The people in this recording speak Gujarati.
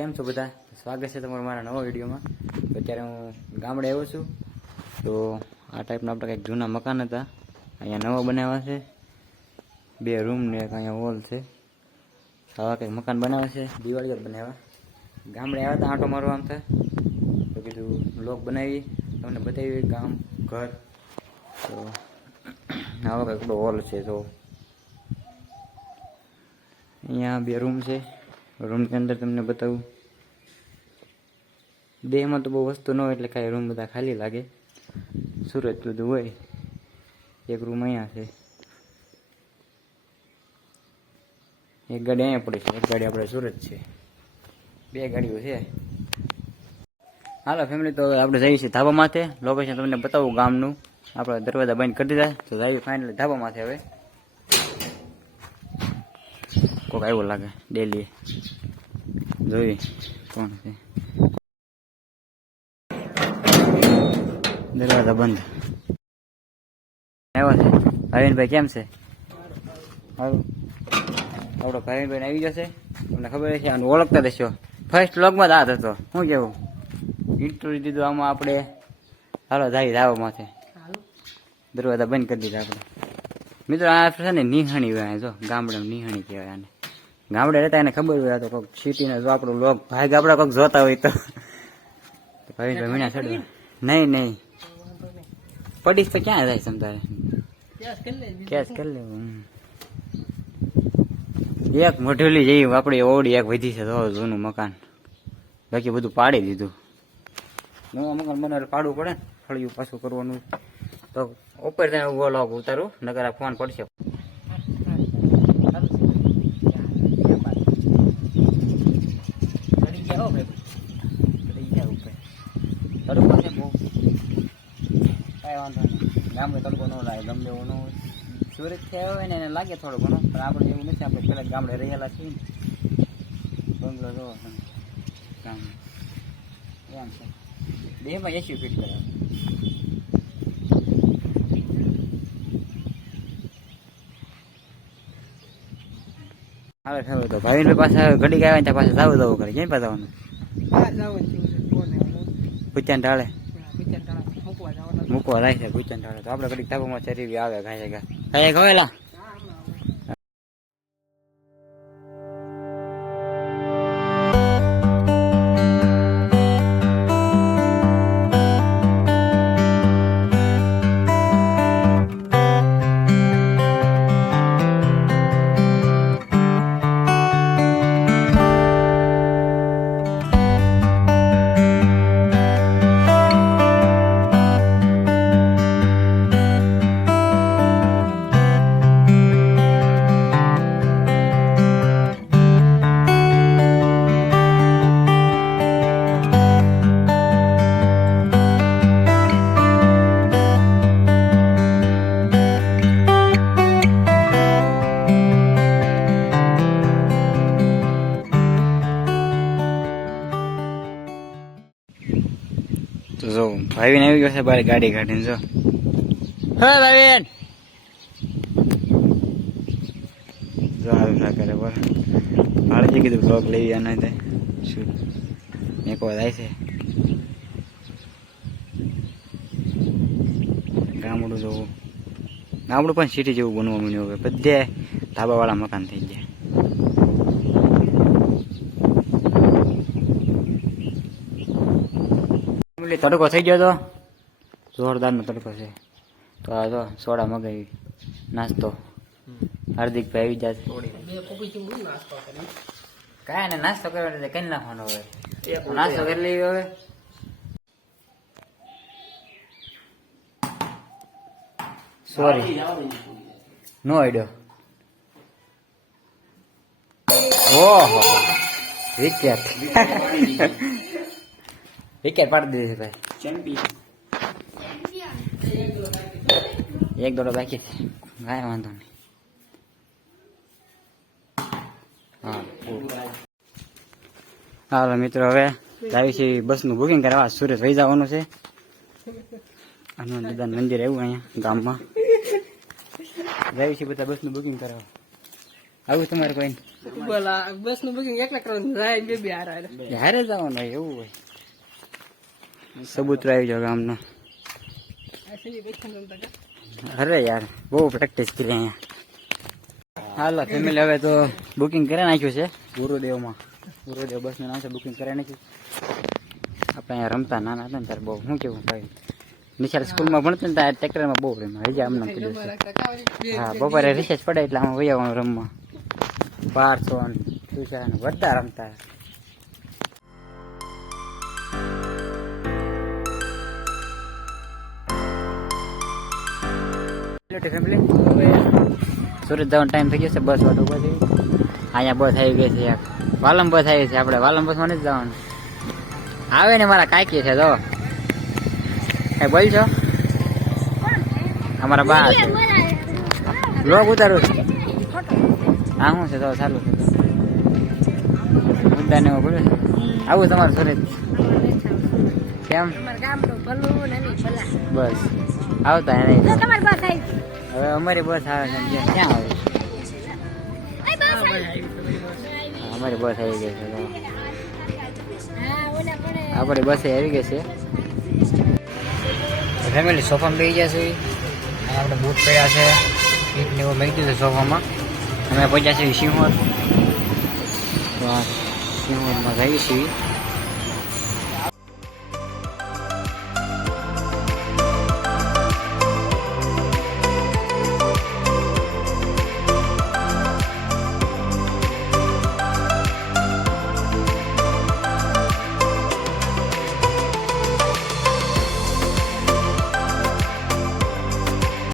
કેમ છો બધા? સ્વાગત છે તમારું મારા નવા વિડીયોમાં. તો અત્યારે હું ગામડે આવ્યો છું. તો આ ટાઈપના આપણે કંઈક જૂના મકાન હતા. અહીંયા નવા બનાવ્યા છે. બે રૂમ ને એક અહીંયા હોલ છે. આવા કંઈક મકાન બનાવે છે. દિવાળી જ બનાવ્યા. ગામડે આવ્યા હતા આંટો મારવા આમ થાય તો કીધું લોક બનાવી. તમને બતાવી ગામ, ઘર. તો આવા કંઈક બધો હોલ છે તો. અહીંયા બે રૂમ છે. રૂમની અંદર તમને બતાવું. દેહમાં તો બહુ વસ્તુ ન હોય એટલે કાંઈ રૂમ બધા ખાલી લાગે. સુરત બધું હોય. એક રૂમ અહીંયા છે. એક ગાડી અહીંયા પડી છે. એક ગાડી આપણે સુરત છે. બે ગાડીઓ છે. હાલો ફેમિલી તો આપણે જઈએ છીએ ધાબા માથે. લોકેશન તમને બતાવું ગામનું. આપણે દરવાજા બંધ કરી દીધા. તો જઈએ ફાઇનલી ધાબા માથે હવે. કોક આવ્યો લાગે ડેલી જોઈએ કોણ છે. દરવાજા બંધ. આવ્યો છે? ભાવિનભાઈ કેમ છે? સારું આપણો ભાવિનભાઈ આવી જશે તમને ખબર છે, આને ઓળખતા દેશો ફર્સ્ટ લોગમાં જ હાથ હતો. શું કેવું? ઇન્ટરવ્યુ દીધું આમાં આપણે. હાલો જાય ધાવા માથે. દરવાજા બંધ કરી દીધા આપણે. મિત્રો, આ છે ને નિહાણી હોય જો. ગામડામાં નિહાણી કહેવાય આને. ગામડે રહેતા એને ખબર હોય તો કોઈક સિટીને જો આપણું લોક ભાઈ આપણે કોઈક જોતા હોય તો. ભાઈ મીણા ચડવા નહીં નહીં. પડીશ તો ક્યાં જાય સમતારે કેસ કરી લેવું એક મોઢેલી જેવી આપણી ઓડી એક વધી છે તો જૂનું મકાન. બાકી બધું પાડી દીધું. નવા મકાન બનાવે પાડવું પડે ને ફળિયું પાછું કરવાનું તો. ઉપર ત્યાં ઊભો લોક ઉતારું નગર આ ફોન પડશે ચડી ગયા હો ભાઈ. ચડી ગયા ઉપર. તડકો છે બહુ. કાંઈ વાંધો નહીં. ગામડે તડકો ન લાગે ગમે એવું ન હોય. સુરત થયા હોય ને એને લાગે થોડો ઘણો પણ આપણે એવું નથી આપણે પેલા ગામડે રહેલા છીએ ને. બંગલો જોવો ગામ. એમ છે. દેહમાં એસી ફીટ કરાવે હવે ખબર તો ભાવિનભાઈ પાસે ઘડી ગયા ત્યાં પાસે જાવ જવું કરે. કેમ પાસે જવાનું? ઢાળે. છે રાખે ઢાળે તો આપણે કડીક ધાબામાં ચરી આવે ગા ગાય ખવેલા ભાવિન આવી ગયો છે બારે ગાડી કાઢીને જો. હા ભાવિન જો આવી ના કરે બોલ. ભાડે કીધું બ્લોગ લેવી આના તે. શું? એક વાર આવે છે. ગામડું જોવું. ગામડું પણ સિટી જેવું બનવા મળ્યું હવે. બધે ધાબાવાળા મકાન થઈ ગયા. ફેમિલી તડકો થઈ ગયો તો જોરદારનો તડકો છે. તો આ તો સોડા મગાવી. નાસ્તો. હાર્દિકભાઈ આવી જશે. કાંઈ ને નાસ્તો કરવા કઈ નાખવાનો હવે. નાસ્તો કરી લેવી હવે. સોરી નો આઈડિયો ઓહો વિકેટ વિકેટ પાડી દીધી ભાઈ. એક દોડો બાકી કાંઈ વાંધો નહીં. હા હાલો મિત્રો હવે જાવી છે બસનું બુકિંગ કરવા સુરત વહી જવાનું છે. હનુમાન દાદા મંદિર આવ્યું અહીંયા ગામમાં. જાવી છે બધા બસનું બુકિંગ કરવા આવું તમારે કોઈ બસનું બસનું બુકિંગ એકલા કરવાનું જાય બે બે હારા હારે જવાનું હોય એવું હોય. સબૂત આવી જાવ ગામનો અરે યાર બહુ પ્રેક્ટિસ કરી અહીંયા હાલો ફેમિલી હવે તો બુકિંગ કરી નાખ્યું છે? ગુરુદેવમાં. ગુરુદેવ બસનું નામ છે બુકિંગ કરી નાખ્યું. આપણે અહીંયા રમતા નાના હતા ને ત્યારે બહુ, શું કેવું ભાઈ? નિશાળ સ્કૂલમાં ભણતો ને ત્યારે ટ્રેક્ટરમાં બહુ રમ્યા. હજી આમને કીધું છે. હા, બપોરે રિસેસ પડે એટલે આમાં વહી આવવાનું રમવા. બારસો ને તુષાર ને, બધા રમતા. ફેમિલી હવે સુરત જવાનો ટાઈમ થઈ ગયો છે બસ ઊભા થઈ અહીંયા બસ આવી ગઈ છે વાલમ બસ આવી છે આપણે. વાલમ બસમાં નથી જવાનું. આવે ને મારા કાકી છે તો કઈ બોલ છો અમારા બા છે. બ્લોગ ઉતારું છું. હા શું છે તો સારું છે. મુદ્દાને એમાં બોલે આવું તમારું સુરત. કેમ? બસ. આવતા એને. હવે અમારી બસ આવે છે ક્યાં આવે અમારી બસ આવી ગઈ છે આપણી બસે આવી ગઈ છે. ફેમિલી સોફામાં બેસી ગયા છે. અને આપણે બૂટ પડ્યા છે. ને એવું મેકી છે સોફામાં. અમે પહોંચ્યા છીએ સિંહોર સિંહોરમાં જઈએ છીએ.